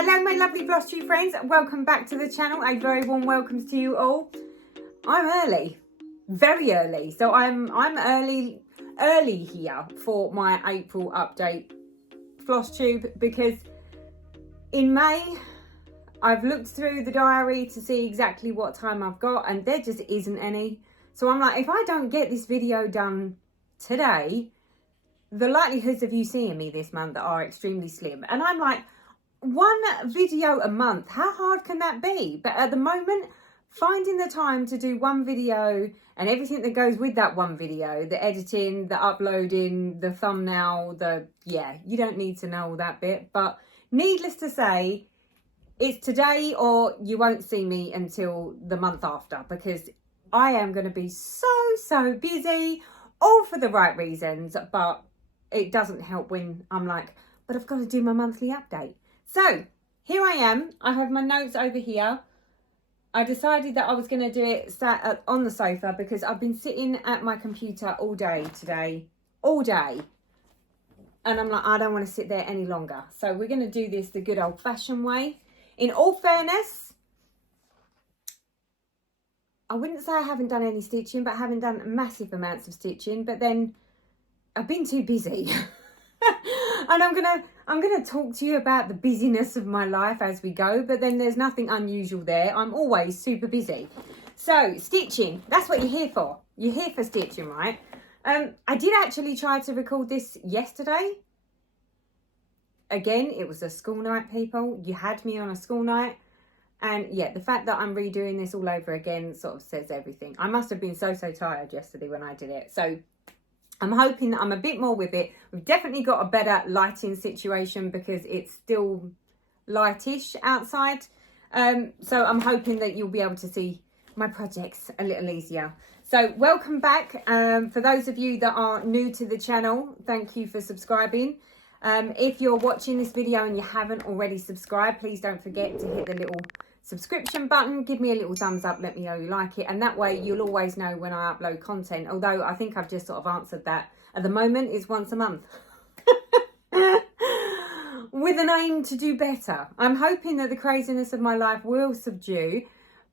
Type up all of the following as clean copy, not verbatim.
Hello my lovely Floss Tube friends, welcome back to the channel. A very warm welcome to you all. I'm early, very early, so I'm early here for my April update Floss Tube, because in May I've looked through the diary to see exactly what time I've got, and there just isn't any. So I'm like, if I don't get this video done today, the likelihoods of you seeing me this month are extremely slim. And I'm like, one video a month, how hard can that be? But at the moment, finding the time to do one video and everything that goes with that one video, the editing, the uploading, the thumbnail, you don't need to know all that bit. But needless to say, it's today or you won't see me until the month after, because I am going to be so busy, all for the right reasons. But it doesn't help when I'm like, but I've got to do my monthly update. So here I am. I have my notes over here. I decided that I was going to do it sat on the sofa because I've been sitting at my computer all day today, all day. And I'm like, I don't want to sit there any longer. So we're going to do this the good old fashioned way. In all fairness, I wouldn't say I haven't done any stitching, but I haven't done massive amounts of stitching. But then I've been too busy. And I'm gonna talk to you about the busyness of my life as we go, but then there's nothing unusual there. I'm always super busy. So stitching, that's what you're here for. You're here for stitching, right? I did actually try to record this yesterday. Again, it was a school night, people. You had me on a school night. And yeah, the fact that I'm redoing this all over again sort of says everything. I must have been so tired yesterday when I did it. So I'm hoping that I'm a bit more with it. We've definitely got a better lighting situation because it's still lightish outside. So I'm hoping that you'll be able to see my projects a little easier. So welcome back. For those of you that are new to the channel, thank you for subscribing. If you're watching this video and you haven't already subscribed, please don't forget to hit the little subscription button. Give me a little thumbs up, let me know you like it, and that way you'll always know when I upload content. Although I think I've just sort of answered that. At the moment it's once a month. With an aim to do better. I'm hoping that the craziness of my life will subdue,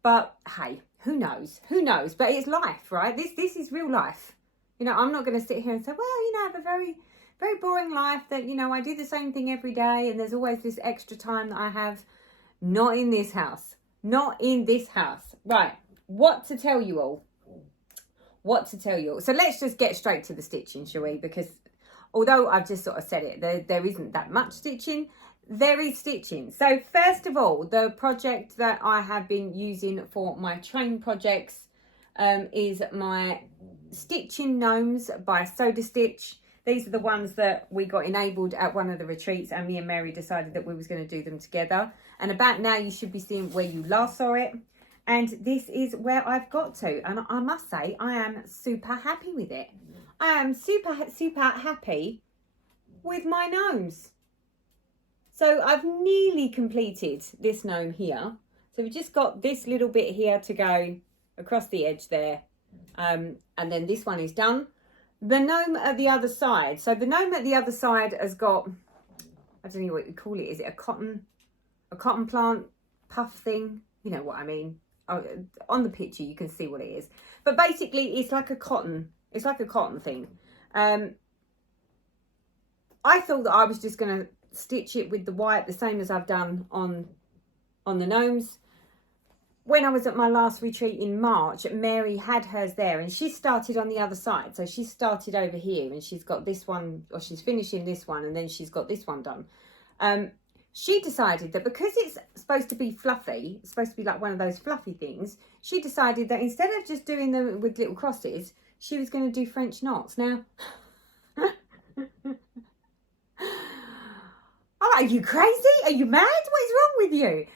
but hey, who knows? Who knows? But it's life, right? This is real life. You know, I'm not going to sit here and say, well, you know, I have a very boring life that, you know, I do the same thing every day and there's always this extra time that I have. Not in this house. Not in this house. Right. What to tell you all. What to tell you all. So let's just get straight to the stitching, shall we? Because although I've just sort of said it, there isn't that much stitching. There is stitching. So first of all, the project that I have been using for my train projects is my Stitching Gnomes by Soda Stitch. These are the ones that we got enabled at one of the retreats, and me and Mary decided that we was going to do them together. And about now you should be seeing where you last saw it. And this is where I've got to. And I must say, I am super happy with it. I am super happy with my gnomes. So I've nearly completed this gnome here. So we've just got this little bit here to go across the edge there. And then this one is done. The gnome at the other side. So the gnome at the other side has got, I don't know what you call it. Is it a cotton plant puff thing? You know what I mean. Oh, on the picture you can see what it is. But basically it's like a cotton. It's like a cotton thing. I thought that I was just going to stitch it with the white, the same as I've done on the gnomes. When I was at my last retreat in March, Mary had hers there and she started on the other side. So she started over here and she's got this one, or she's finishing this one, and then she's got this one done. She decided that because it's supposed to be fluffy, it's supposed to be like one of those fluffy things, she decided that instead of just doing them with little crosses, she was going to do French knots. Now, are you crazy? Are you mad? What is wrong with you?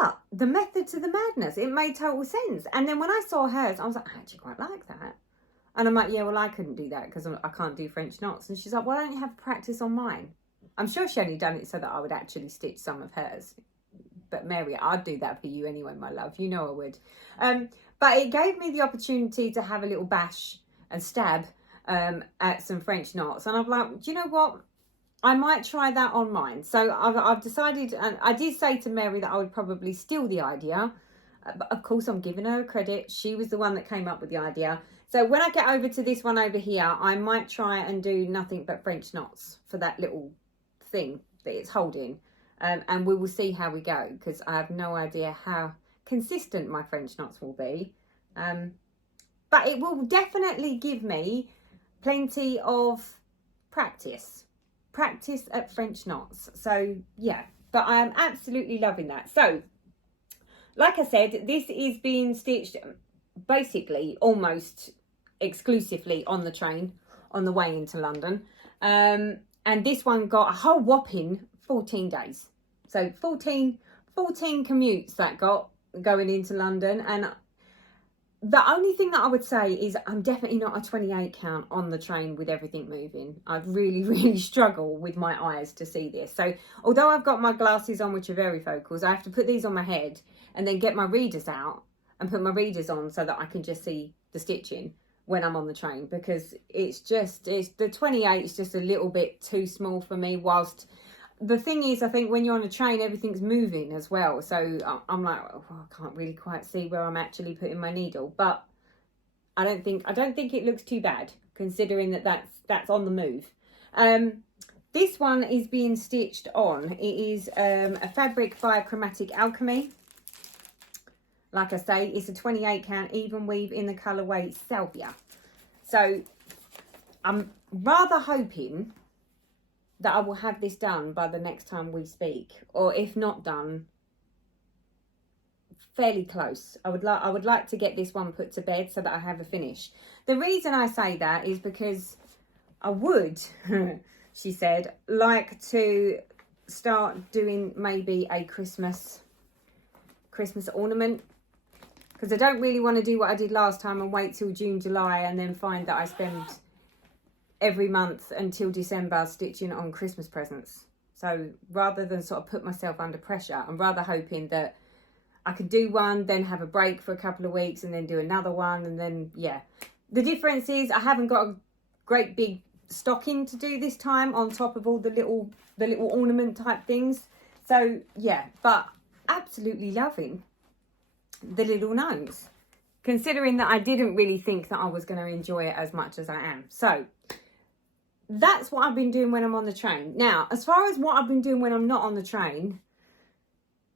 But the method to the madness, it made total sense. And then when I saw hers, I was like, I actually quite like that. And I'm like, yeah, well, I couldn't do that because I can't do French knots. And she's like, why don't you have practice on mine? I'm sure she only done it so that I would actually stitch some of hers. But Mary, I'd do that for you anyway, my love. You know I would. But it gave me the opportunity to have a little bash and stab at some French knots. And I'm like, do you know what? I might try that on mine. So I've decided, and I did say to Mary that I would probably steal the idea. But of course, I'm giving her credit. She was the one that came up with the idea. So when I get over to this one over here, I might try and do nothing but French knots for that little thing that it's holding. And we will see how we go, because I have no idea how consistent my French knots will be. But it will definitely give me plenty of practice at French knots. So yeah, but I am absolutely loving that. So like I said, this is being stitched basically almost exclusively on the train on the way into London. And this one got a whole whopping 14 days. So 14 commutes that got going into London. And the only thing that I would say is I'm definitely not a 28 count on the train with everything moving. I really struggle with my eyes to see this. So although I've got my glasses on, which are varifocals, I have to put these on my head and then get my readers out and put my readers on so that I can just see the stitching when I'm on the train, because it's the 28 is just a little bit too small for me. Whilst the thing is, I think when you're on a train, everything's moving as well. So I'm like, oh, I can't really quite see where I'm actually putting my needle. But I don't think it looks too bad, considering that that's on the move. This one is being stitched on. It is a fabric by Chromatic Alchemy. Like I say, it's a 28 count even weave in the colourway Salvia. So I'm rather hoping that I will have this done by the next time we speak, or if not done, fairly close. I would like to get this one put to bed so that I have a finish. The reason I say that is because I would, she said, like to start doing maybe a Christmas ornament, because I don't really want to do what I did last time and wait till June, July, and then find that I spend every month until December stitching on Christmas presents. So rather than sort of put myself under pressure, I'm rather hoping that I could do one, then have a break for a couple of weeks, and then do another one, and then, yeah. The difference is I haven't got a great big stocking to do this time on top of all the little ornament type things. So yeah, but absolutely loving the little gnomes, considering that I didn't really think that I was going to enjoy it as much as I am. So that's what I've been doing when I'm on the train. Now, as far as what I've been doing when I'm not on the train,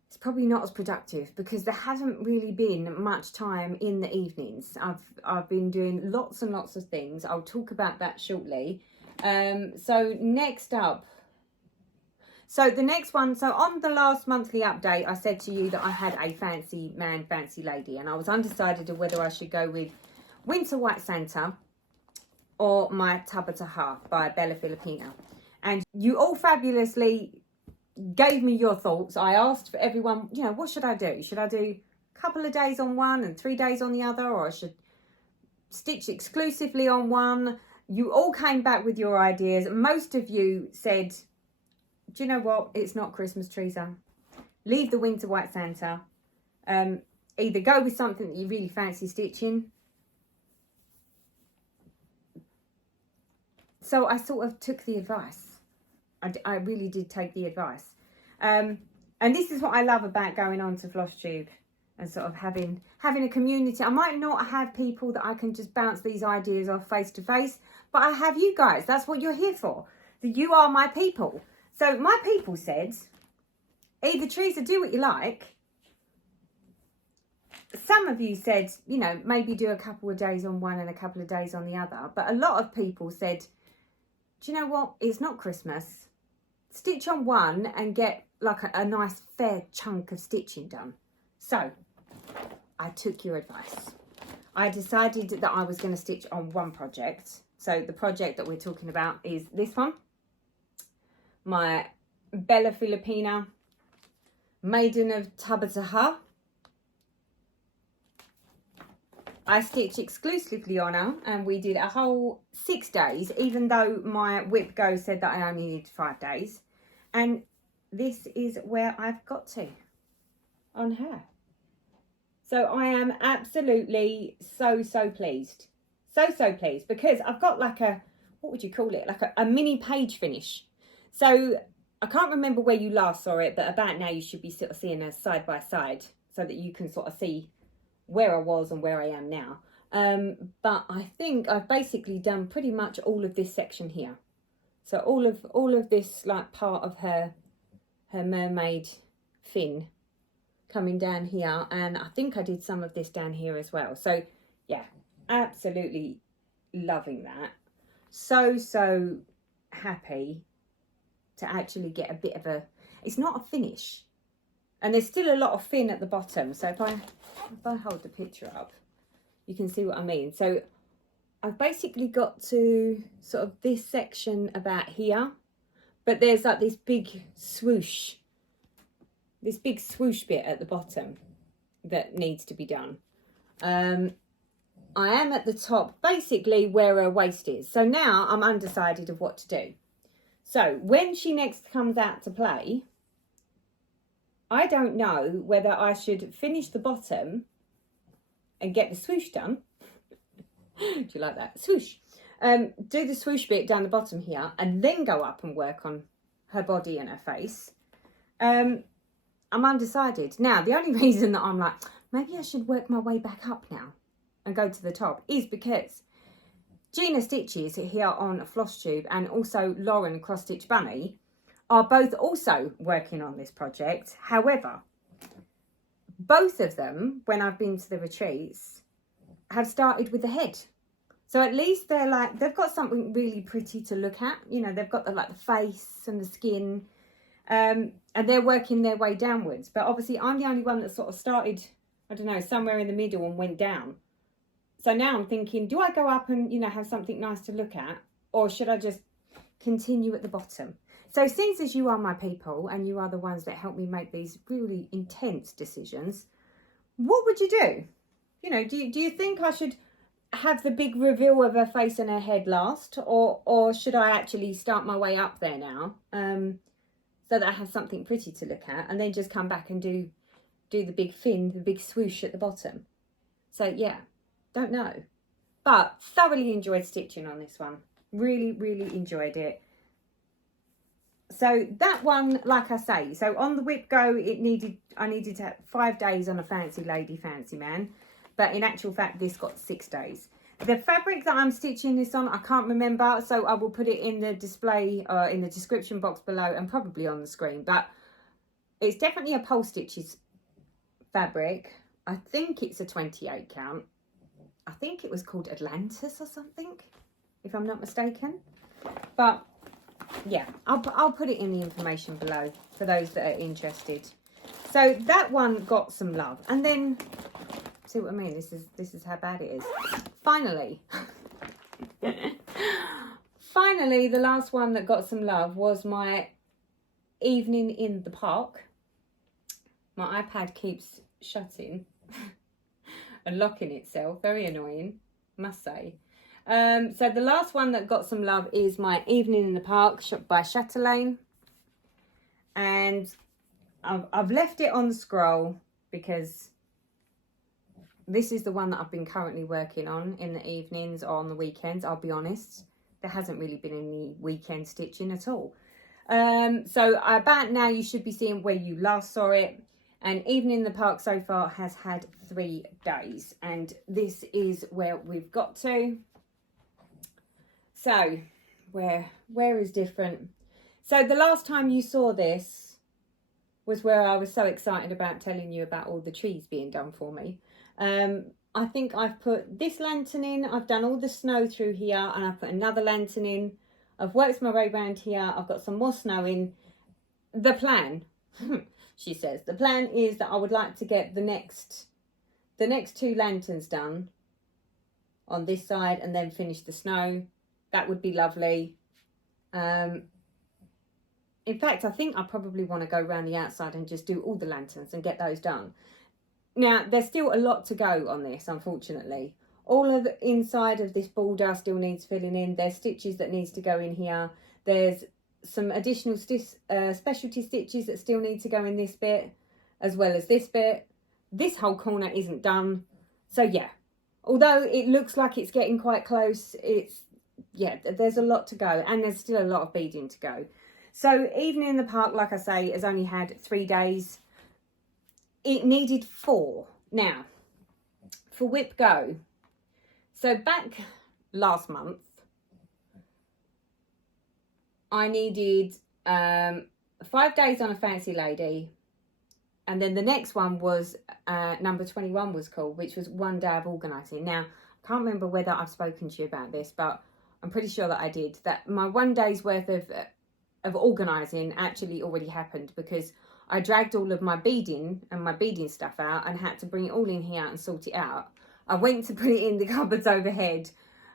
it's probably not as productive, because there hasn't really been much time in the evenings. I've been doing lots and lots of things. I'll talk about that shortly. So next up, so the next one, so on the last monthly update, I said to you that I had a fancy man, fancy lady, and I was undecided of whether I should go with Winter White Santa or my Tubbataha by Bella Filipina. And you all fabulously gave me your thoughts. I asked for everyone, you know, what should I do? Should I do a couple of days on one and 3 days on the other, or I should stitch exclusively on one? You all came back with your ideas. Most of you said, do you know what? It's not Christmas, Teresa. Leave the Winter White Santa. Either go with something that you really fancy stitching. So I sort of took the advice. I really did take the advice. And this is what I love about going on to FlossTube and sort of having a community. I might not have people that I can just bounce these ideas off face to face, but I have you guys. That's what you're here for. You are my people. So my people said, either Teresa, do what you like. Some of you said, you know, maybe do a couple of days on one and a couple of days on the other. But a lot of people said, do you know what? It's not Christmas. Stitch on one and get like a nice fair chunk of stitching done. So I took your advice. I decided that I was going to stitch on one project. So the project that we're talking about is this one. My Bella Filipina Maiden of Tubbataha. I stitched exclusively on her, and we did a whole 6 days, even though my WIPGO said that I only needed 5 days. And this is where I've got to on her. So I am absolutely so pleased. So pleased, because I've got like a, what would you call it? Like a mini page finish. So I can't remember where you last saw it, but about now you should be sort of seeing us side by side so that you can sort of see where I was and where I am now. But I think I've basically done pretty much all of this section here. So all of this like part of her mermaid fin coming down here, and I think I did some of this down here as well. So yeah, absolutely loving that. So happy to actually get a bit of a, it's not a finish, and there's still a lot of fin at the bottom. So if I hold the picture up, you can see what I mean. So I've basically got to sort of this section about here, but there's like this big swoosh bit at the bottom that needs to be done. I am at the top, basically where her waist is. So now I'm undecided of what to do. So when she next comes out to play, I don't know whether I should finish the bottom and get the swoosh done. Do you like that? Swoosh. Do the swoosh bit down the bottom here and then go up and work on her body and her face. I'm undecided. Now, the only reason that I'm like, maybe I should work my way back up now and go to the top is because Gina Stitches here on Floss Tube and also Lauren Cross Stitch Bunny are both also working on this project. However, both of them, when I've been to the retreats, have started with the head. So at least they're like, they've got something really pretty to look at. You know, they've got the face and the skin, and they're working their way downwards. But obviously I'm the only one that sort of started, I don't know, somewhere in the middle and went down. So now I'm thinking, do I go up and, you know, have something nice to look at, or should I just continue at the bottom? So since as you are my people and you are the ones that help me make these really intense decisions, what would you do? You know, do you think I should have the big reveal of her face and her head last, or should I actually start my way up there now, so that I have something pretty to look at, and then just come back and do the big fin, the big swoosh at the bottom? So yeah, don't know, but thoroughly enjoyed stitching on this one. Really enjoyed it. So that one, like I say, so on the WIPGO, I needed to have 5 days on a fancy lady, fancy man. But in actual fact, this got 6 days. The fabric that I'm stitching this on, I can't remember. So I will put it in the display, in the description box below and probably on the screen. But it's definitely a Pole Stitches fabric. I think it's a 28 count. I think it was called Atlantis or something, if I'm not mistaken. But yeah, I'll put it in the information below for those that are interested. So that one got some love. And then, see what I mean? This is how bad it is. Finally, finally, the last one that got some love was my evening in the park. My iPad keeps shutting and locking itself. Very annoying, must say. So the last one that got some love is my evening in the park by Chatelaine, and I've left it on the scroll because this is the one that I've been currently working on in the evenings or on the weekends. I'll be honest, there hasn't really been any weekend stitching at all. So about now you should be seeing where you last saw it. And Evening in the Park so far has had 3 days, and this is where we've got to. So where is different? So the last time you saw this was where I was so excited about telling you about all the trees being done for me. I think I've put this lantern in, I've done all the snow through here, and I've put another lantern in. I've worked my way around here, I've got some more snow in. The plan, she says, the plan is that I would like to get the next 2 lanterns done on this side and then finish the snow. That would be lovely. In fact, I think I probably want to go around the outside and just do all the lanterns and get those done. Now, there's still a lot to go on this, unfortunately. All of the inside of this border still needs filling in. There's stitches that needs to go in here. There's some additional specialty stitches that still need to go in this bit, as well as this bit. This whole corner isn't done. So yeah, although it looks like it's getting quite close, yeah, there's a lot to go, and there's still a lot of beading to go. So Evening in the Park, like I say, has only had 3 days. It needed 4. Now, for WIPGO, so back last month, I needed 5 days on a fancy lady, and then the next one was number 21 was called, which was 1 day of organising. Now, I can't remember whether I've spoken to you about this, but I'm pretty sure that I did. That my 1 day's worth of organising actually already happened, because I dragged all of my beading and my beading stuff out and had to bring it all in here and sort it out. I went to put it in the cupboards overhead,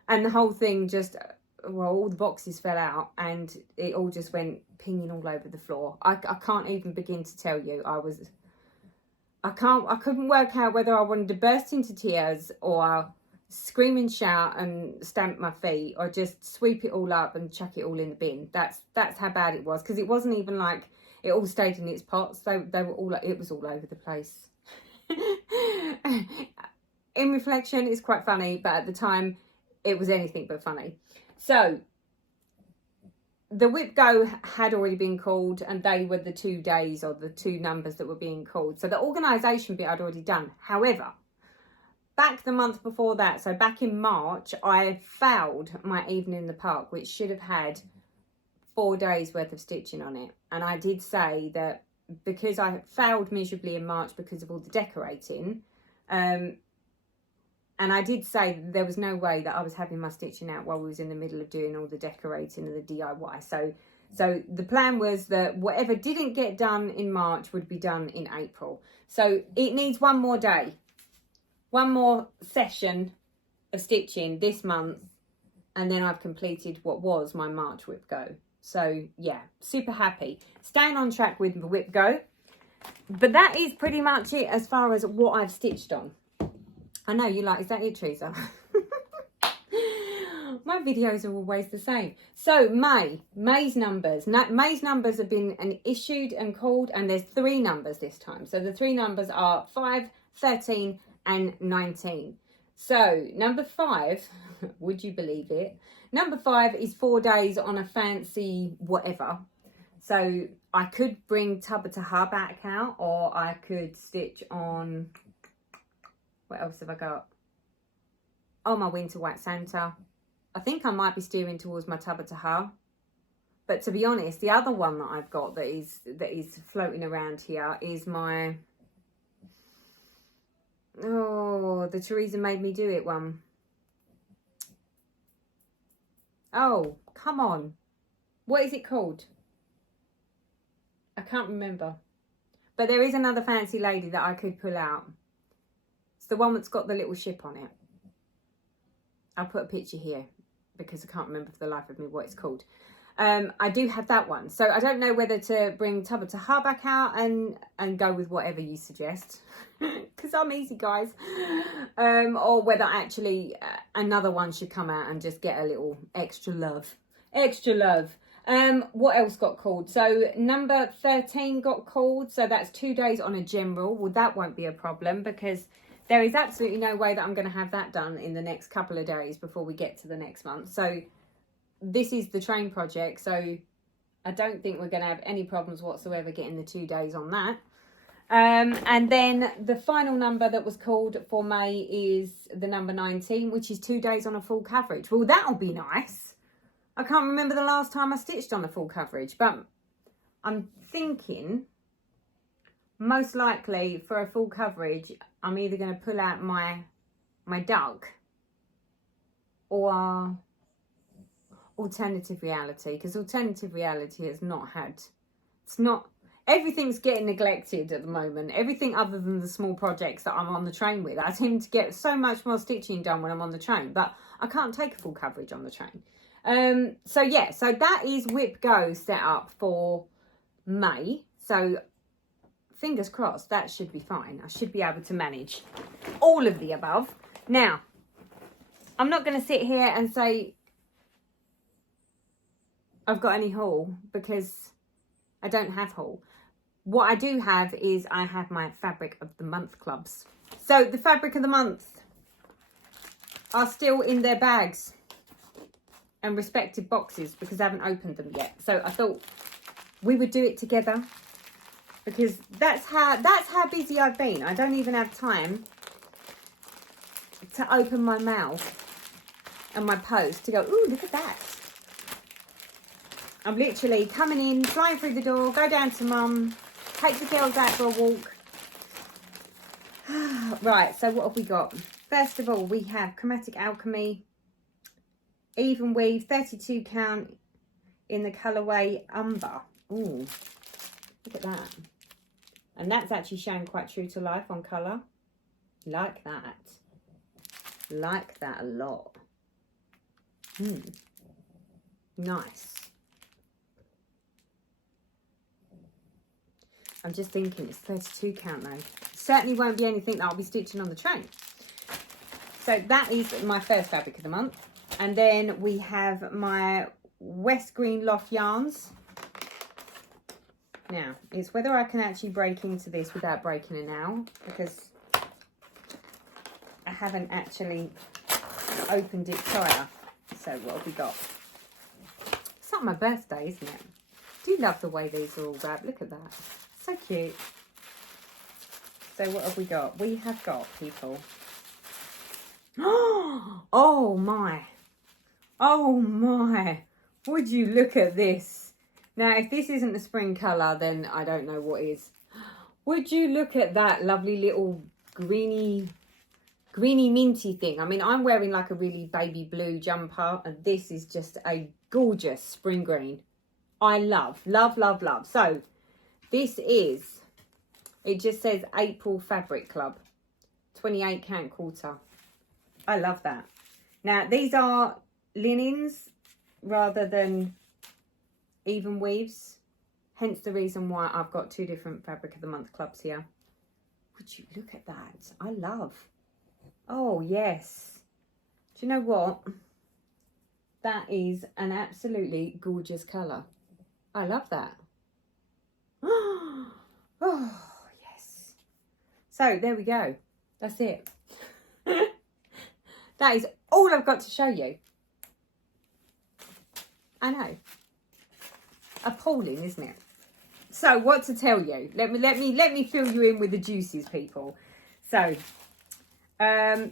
and the whole thing just, well, all the boxes fell out and it all just went pinging all over the floor. I can't even begin to tell you. I couldn't work out whether I wanted to burst into tears or scream and shout and stamp my feet, or just sweep it all up and chuck it all in the bin. That's how bad it was, because it wasn't even like it all stayed in its pots. They were all, it was all over the place. In reflection, it's quite funny, but at the time it was anything but funny. So the WIPGO had already been called, and they were the 2 days or the 2 numbers that were being called. So the organisation bit I'd already done. However, back the month before that, so back in March, I fouled my Evening in the Park, which should have had 4 days worth of stitching on it. And I did say that because I failed miserably in March because of all the decorating, and I did say that there was no way that I was having my stitching out while we was in the middle of doing all the decorating and the DIY. So the plan was that whatever didn't get done in March would be done in April. So it needs 1 more day, 1 more session of stitching this month, and then I've completed what was my March WIPGO. So yeah, super happy. Staying on track with the WIPGO. But that is pretty much it as far as what I've stitched on. I know you're like, is that it, Teresa? My videos are always the same. So May's numbers. May's numbers have been issued and called, and there's 3 numbers this time. So the 3 numbers are 5, 13 and 19. So number 5, would you believe it? Number 5 is 4 days on a fancy whatever. So I could bring Tubbataha back out, or I could stitch on, what else have I got? Oh, my Winter White Santa. I think I might be steering towards my Tubbataha. But to be honest, the other one that I've got that is floating around here is my, oh, the Teresa made me do it one. Oh, come on. What is it called? I can't remember. But there is another fancy lady that I could pull out. It's the one that's got the little ship on it. I'll put a picture here because I can't remember for the life of me what it's called. I do have that one. So I don't know whether to bring Tubbataha back out and go with whatever you suggest. Because I'm easy, guys. Or whether actually another one should come out and just get a little extra love. Extra love. What else got called? So number 13 got called. So that's 2 days on a general. Well, that won't be a problem, because there is absolutely no way that I'm going to have that done in the next couple of days before we get to the next month. So this is the train project. So I don't think we're going to have any problems whatsoever getting the 2 days on that. And then the final number that was called for May is the number 19, which is 2 days on a full coverage. Well, that'll be nice. I can't remember the last time I stitched on a full coverage, but I'm thinking most likely for a full coverage, I'm either going to pull out my duck or alternative reality, because alternative reality has not had, it's not, everything's getting neglected at the moment. Everything other than the small projects that I'm on the train with. I tend to get so much more stitching done when I'm on the train, but I can't take a full coverage on the train. So yeah, so that is WIPGO set up for May. So fingers crossed, that should be fine. I should be able to manage all of the above. Now, I'm not going to sit here and say I've got any haul, because I don't have haul. What I do have is I have my Fabric of the Month clubs. So the Fabric of the Month are still in their bags and respective boxes because I haven't opened them yet. So I thought we would do it together, because that's how busy I've been. I don't even have time to open my mouth and my post to go, ooh, look at that. I'm literally coming in, flying through the door, go down to mum, take the girls out for a walk. Right, so what have we got? First of all, we have Chromatic Alchemy, Even Weave, 32 count in the colourway Umber. Ooh, look at that. And that's actually showing quite true to life on colour. Like that. Like that a lot. Nice. I'm just thinking it's 32 count though. Certainly won't be anything that I'll be stitching on the train. So that is my first fabric of the month. And then we have my West Green Loft yarns. Now, it's whether I can actually break into this without breaking it now, because I haven't actually opened it prior. So what have we got? It's not my birthday, isn't it? I do love the way these are all wrapped. Look at that. So cute. So what have we got? We have got, people. Oh my. Oh my. Would you look at this? Now, if this isn't the spring colour, then I don't know what is. Would you look at that lovely little greeny minty thing? I mean, I'm wearing like a really baby blue jumper, and this is just a gorgeous spring green. I love, love, love, love. So this is, it just says April Fabric Club, 28 count quarter. I love that. Now, these are linens rather than even weaves, hence the reason why I've got two different Fabric of the Month clubs here. Would you look at that? I love. Oh yes. Do you know what? That is an absolutely gorgeous colour. I love that. Oh yes. So there we go. That's it. That is all I've got to show you. I know. Appalling, isn't it? So what to tell you? Let me fill you in with the juices, people. So the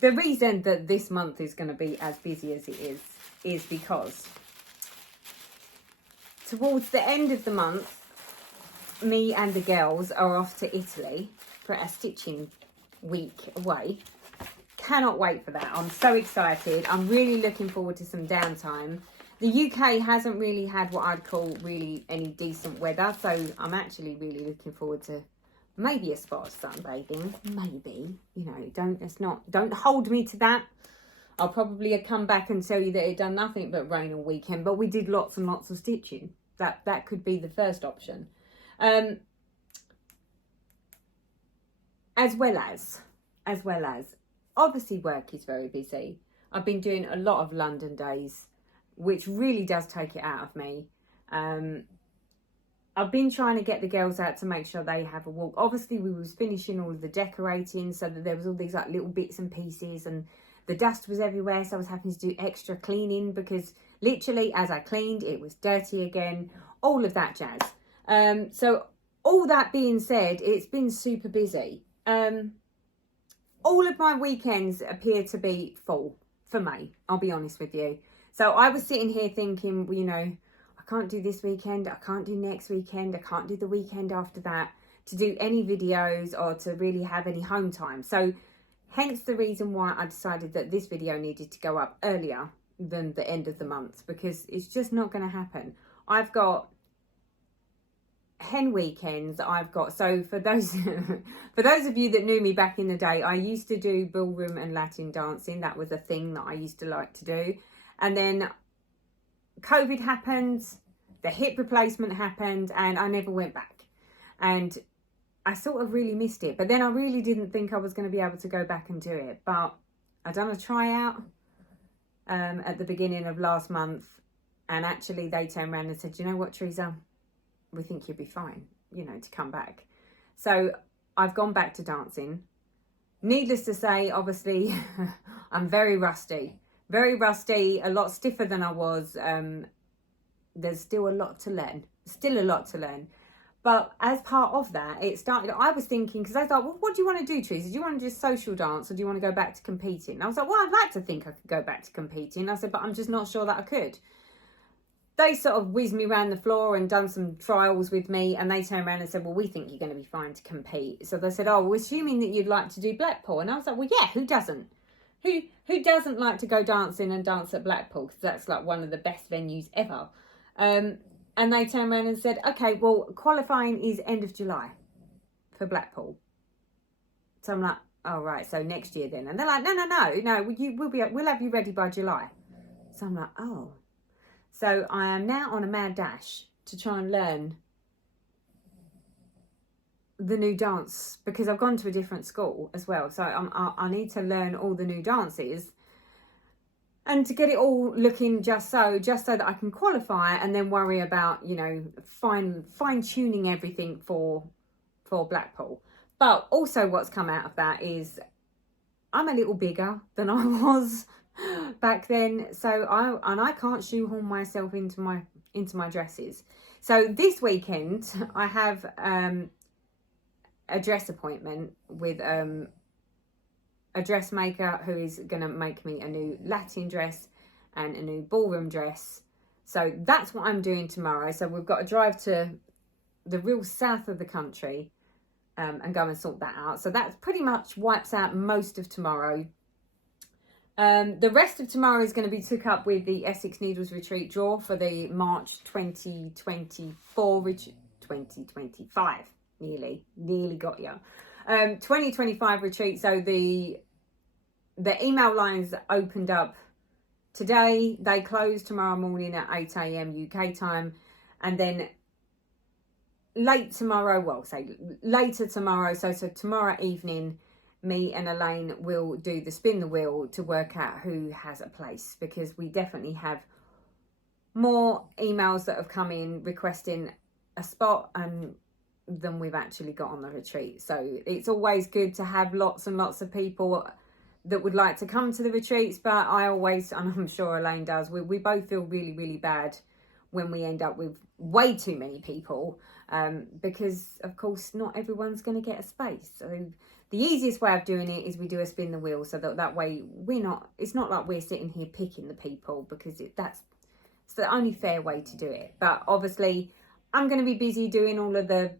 reason that this month is going to be as busy as it is because towards the end of the month, me and the girls are off to Italy for a stitching week away. Cannot wait for that. I'm so excited. I'm really looking forward to some downtime. The UK hasn't really had what I'd call really any decent weather, so I'm actually really looking forward to maybe a spot of sunbathing. Maybe, you know, don't hold me to that. I'll probably come back and tell you that it done nothing but rain all weekend, but we did lots and lots of stitching. That could be the first option. As well as obviously work is very busy. I've been doing a lot of London days, which really does take it out of me. I've been trying to get the girls out to make sure they have a walk. Obviously, we was finishing all of the decorating, so that there was all these like little bits and pieces, and the dust was everywhere, so I was having to do extra cleaning because literally as I cleaned, it was dirty again, all of that jazz. So all that being said, it's been super busy. All of my weekends appear to be full for me, I'll be honest with you. So I was sitting here thinking, well, you know, I can't do this weekend, I can't do next weekend, I can't do the weekend after that to do any videos or to really have any home time. So hence the reason why I decided that this video needed to go up earlier than the end of the month, because it's just not going to happen. I've got hen weekends. So for those of you that knew me back in the day, I used to do ballroom and Latin dancing. That was a thing that I used to like to do. And then COVID happened, the hip replacement happened, and I never went back. And I sort of really missed it. But then I really didn't think I was going to be able to go back and do it. But I done a tryout at the beginning of last month. And actually they turned around and said, you know what, Teresa? We think you'll be fine, you know, to come back. So I've gone back to dancing. Needless to say, obviously, I'm very rusty, a lot stiffer than I was there's still a lot to learn. Still a lot to learn. But as part of that, it started, I was thinking, because I thought, well, what do you want to do, Teresa? Do you want to just social dance or do you want to go back to competing? And I was like, well, I'd like to think I could go back to competing. I said, but I'm just not sure that I could. They sort of whizzed me around the floor and done some trials with me, and they turned around and said, well, we think you're going to be fine to compete. So they said, oh, we're assuming that you'd like to do Blackpool. And I was like, well, yeah, who doesn't? Who doesn't like to go dancing and dance at Blackpool? Because that's like one of the best venues ever. And they turned around and said, okay, well, qualifying is end of July for Blackpool. So I'm like, oh, right, so next year then. And they're like, no, we'll have you ready by July. So I'm like, oh. So I am now on a mad dash to try and learn the new dance, because I've gone to a different school as well. So I need to learn all the new dances. And to get it all looking just so that I can qualify and then worry about, you know, fine tuning everything for Blackpool. But also what's come out of that is I'm a little bigger than I was back then. So I can't shoehorn myself into my dresses. So this weekend I have a dress appointment with a dressmaker who is going to make me a new Latin dress and a new ballroom dress. So that's what I'm doing tomorrow. So we've got to drive to the real south of the country and go and sort that out. So that pretty much wipes out most of tomorrow. The rest of tomorrow is going to be took up with the Essex Needles Retreat draw for the March 2024, 2025, nearly got you. 2025 retreat. So the email lines opened up today. They close tomorrow morning at 8 a.m. UK time, and then later tomorrow, so tomorrow evening, me and Elaine will do the spin the wheel to work out who has a place, because we definitely have more emails that have come in requesting a spot and than we've actually got on the retreat. So it's always good to have lots and lots of people that would like to come to the retreats, but I always, and I'm sure Elaine does, we both feel really, really bad when we end up with way too many people, because of course not everyone's going to get a space. So the easiest way of doing it is we do a spin the wheel, so that way it's not like we're sitting here picking the people, because it's the only fair way to do it. But obviously I'm going to be busy doing all of the,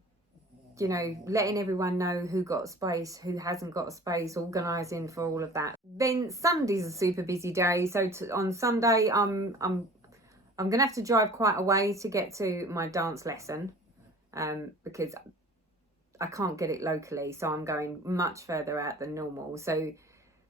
you know, letting everyone know who got a space, who hasn't got a space, organising for all of that. Then Sunday's a super busy day. So on Sunday, I'm going to have to drive quite a way to get to my dance lesson, because I can't get it locally. So I'm going much further out than normal. So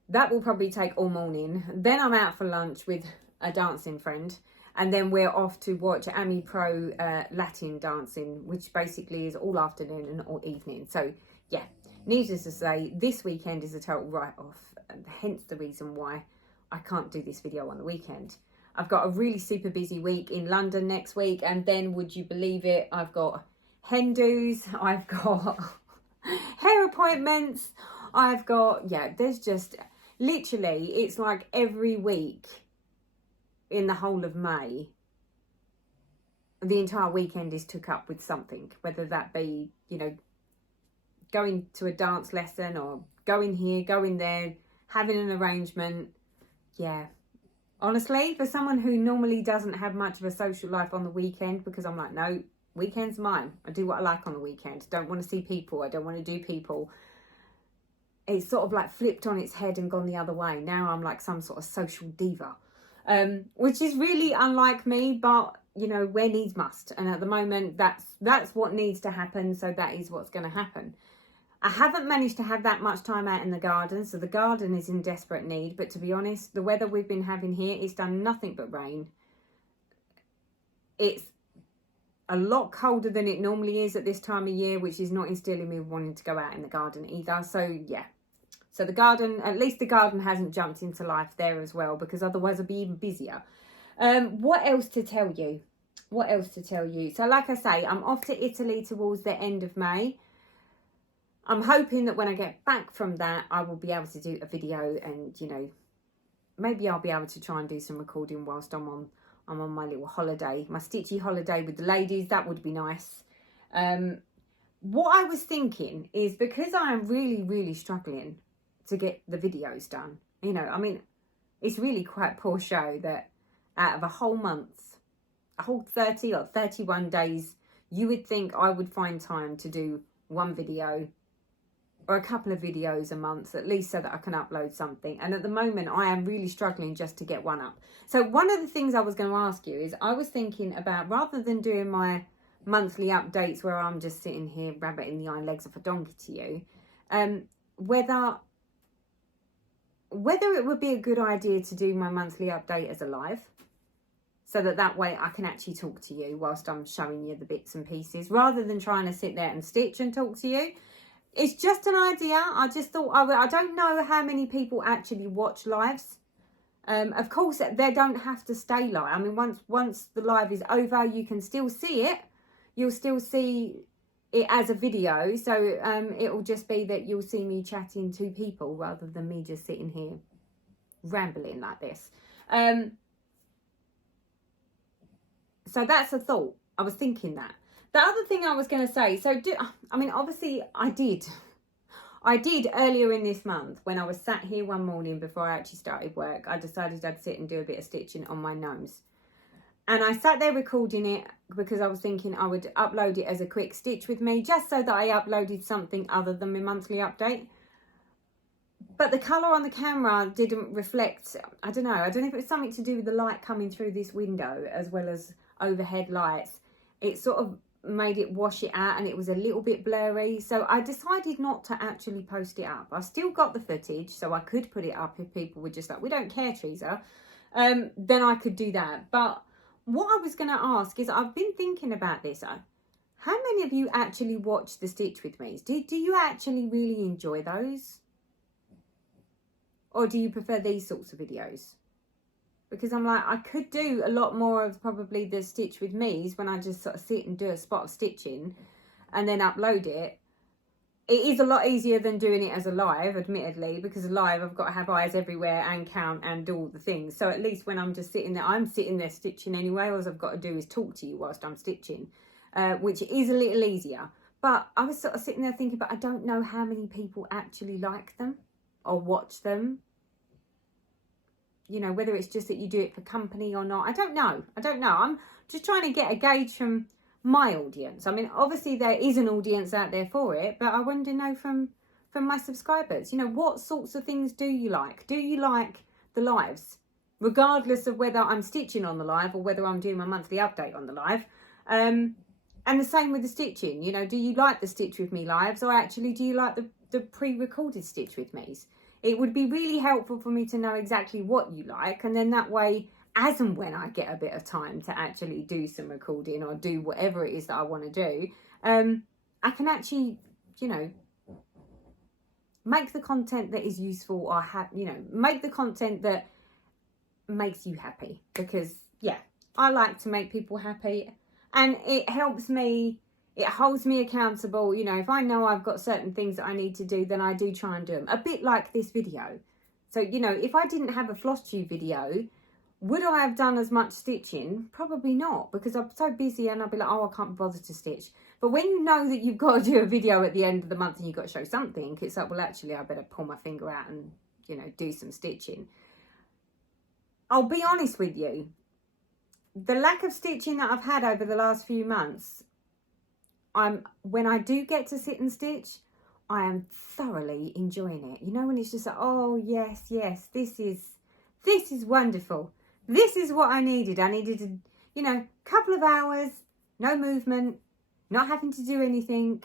that will probably take all morning. Then I'm out for lunch with a dancing friend. And then we're off to watch Ami Pro Latin dancing, which basically is all afternoon and all evening. So, yeah, needless to say, this weekend is a total write-off, and hence the reason why I can't do this video on the weekend. I've got a really super busy week in London next week, and then, would you believe it, I've got hen do's, I've got hair appointments, I've got, there's just, literally, it's like every week in the whole of May, the entire weekend is took up with something, whether that be, you know, going to a dance lesson or going here, going there, having an arrangement. Yeah, honestly, for someone who normally doesn't have much of a social life on the weekend, because I'm like, no, weekend's mine. I do what I like on the weekend. Don't want to see people. I don't want to do people. It's sort of like flipped on its head and gone the other way. Now I'm like some sort of social diva. Which is really unlike me, but you know, where needs must, and at the moment that's what needs to happen, so that is what's going to happen. I haven't managed to have that much time out in the garden, so the garden is in desperate need. But to be honest, the weather we've been having here, it's done nothing but rain. It's a lot colder than it normally is at this time of year, which is not instilling me wanting to go out in the garden either. So yeah. So the garden, at least the garden hasn't jumped into life there as well, because otherwise I'd be even busier. What else to tell you? So like I say, I'm off to Italy towards the end of May. I'm hoping that when I get back from that, I will be able to do a video, and, you know, maybe I'll be able to try and do some recording whilst I'm I'm on my little holiday, my stitchy holiday with the ladies. That would be nice. What I was thinking is, because I am really, really struggling to get the videos done. You know, I mean, it's really quite poor show that out of a whole month, a whole 30 or 31 days, you would think I would find time to do one video or a couple of videos a month, at least, so that I can upload something. And at the moment, I am really struggling just to get one up. So one of the things I was going to ask you is, I was thinking about, rather than doing my monthly updates where I'm just sitting here rabbiting the iron legs off a donkey to you, whether it would be a good idea to do my monthly update as a live, so that way I can actually talk to you whilst I'm showing you the bits and pieces, rather than trying to sit there and stitch and talk to you. It's just an idea. I just thought I don't know how many people actually watch lives. Of course, they don't have to stay live. I mean, once the live is over, you can still see it. You'll still see it as a video. So it will just be that you'll see me chatting to people rather than me just sitting here rambling like this. So that's a thought. I was thinking that. The other thing I was going to say, I mean, obviously I did earlier in this month, when I was sat here one morning before I actually started work, I decided I'd sit and do a bit of stitching on my gnomes. And I sat there recording it because I was thinking I would upload it as a quick stitch with me, just so that I uploaded something other than my monthly update. But the colour on the camera didn't reflect, I don't know if it was something to do with the light coming through this window as well as overhead lights. It sort of made it wash it out, and it was a little bit blurry. So I decided not to actually post it up. I still got the footage, so I could put it up if people were just like, we don't care, Teresa. Then I could do that. But what I was going to ask is, I've been thinking about this. How many of you actually watch the Stitch With Me's? Do you actually really enjoy those? Or do you prefer these sorts of videos? Because I'm like, I could do a lot more of probably the Stitch With Me's when I just sort of sit and do a spot of stitching and then upload it. It is a lot easier than doing it as a live, admittedly, because live I've got to have eyes everywhere and count and do all the things. So at least when I'm just sitting there, I'm sitting there stitching anyway. All I've got to do is talk to you whilst I'm stitching, which is a little easier. But I was sort of sitting there thinking, but I don't know how many people actually like them or watch them. You know, whether it's just that you do it for company or not. I don't know. I'm just trying to get a gauge from my audience. I mean, obviously there is an audience out there for it, but I want to know from my subscribers, you know, what sorts of things do you like? Do you like the lives, regardless of whether I'm stitching on the live or whether I'm doing my monthly update on the live? And the same with the stitching. You know, do you like the Stitch With Me lives, or actually do you like the pre-recorded Stitch With Me's? It would be really helpful for me to know exactly what you like, and then that way, as and when I get a bit of time to actually do some recording or do whatever it is that I want to do, I can actually, you know, make the content that is useful, or make the content that makes you happy. Because yeah, I like to make people happy, and it helps me. It holds me accountable. You know, if I know I've got certain things that I need to do, then I do try and do them. A bit like this video. So, you know, if I didn't have a floss tube video, would I have done as much stitching? Probably not, because I'm so busy and I'll be like, oh, I can't be bothered to stitch. But when you know that you've got to do a video at the end of the month and you've got to show something, it's like, well, actually, I better pull my finger out and, you know, do some stitching. I'll be honest with you. The lack of stitching that I've had over the last few months, when I do get to sit and stitch, I am thoroughly enjoying it. You know, when it's just like, oh yes, this is wonderful. This is what I needed. I needed a, you know, couple of hours, no movement, not having to do anything,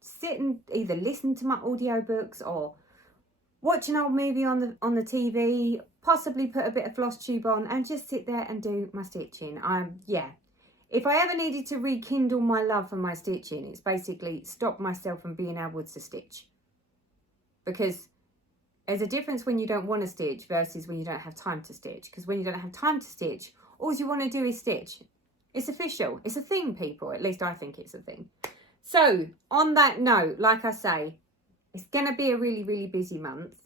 sit and either listen to my audiobooks or watch an old movie on the TV, possibly put a bit of floss tube on and just sit there and do my stitching. If I ever needed to rekindle my love for my stitching, it's basically stop myself from being able to stitch. Because there's a difference when you don't want to stitch versus when you don't have time to stitch. Because when you don't have time to stitch, all you want to do is stitch. It's official. It's a thing, people. At least I think it's a thing. So, on that note, like I say, it's going to be a really, really busy month.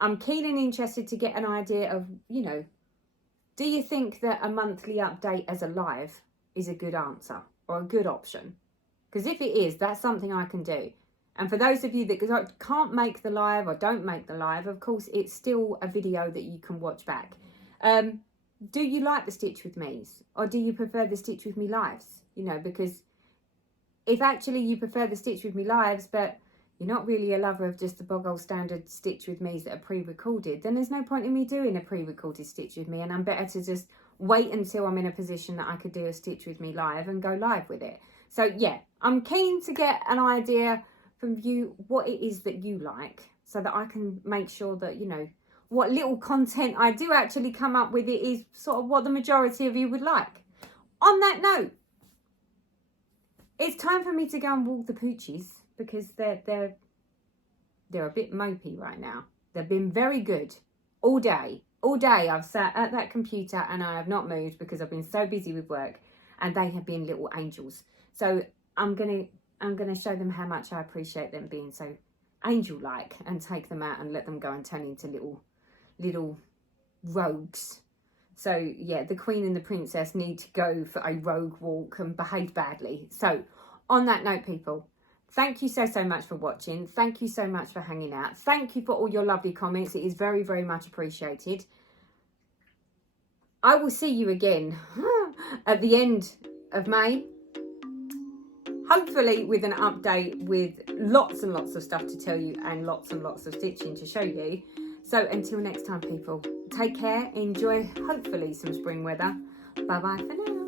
I'm keen and interested to get an idea of, you know, Do you think that a monthly update as a live is a good answer or a good option? Because if it is, that's something I can do. And for those of you that can't make the live or don't make the live, of course, it's still a video that you can watch back. Do you like the Stitch With Me's, or do you prefer the Stitch With Me lives? You know, because if actually you prefer the Stitch With Me lives, but you're not really a lover of just the bog old standard Stitch With Me's that are pre-recorded, then there's no point in me doing a pre-recorded Stitch With Me, and I'm better to just wait until I'm in a position that I could do a Stitch With Me live and go live with it. So yeah, I'm keen to get an idea from you what it is that you like, so that I can make sure that, you know, what little content I do actually come up with, it is sort of what the majority of you would like. On that note, it's time for me to go and walk the poochies, because they're a bit mopey right now. They've been very good all day. All day I've sat at that computer and I have not moved because I've been so busy with work, and they have been little angels. So I'm gonna show them how much I appreciate them being so angel-like, and take them out and let them go and turn into little rogues. So yeah, the Queen and the Princess need to go for a rogue walk and behave badly. So on that note, people, thank you so much for watching. Thank you so much for hanging out. Thank you for all your lovely comments. It is very, very much appreciated. I will see you again at the end of May. Hopefully with an update with lots and lots of stuff to tell you, and lots of stitching to show you. So until next time, people, take care, enjoy hopefully some spring weather. Bye bye for now.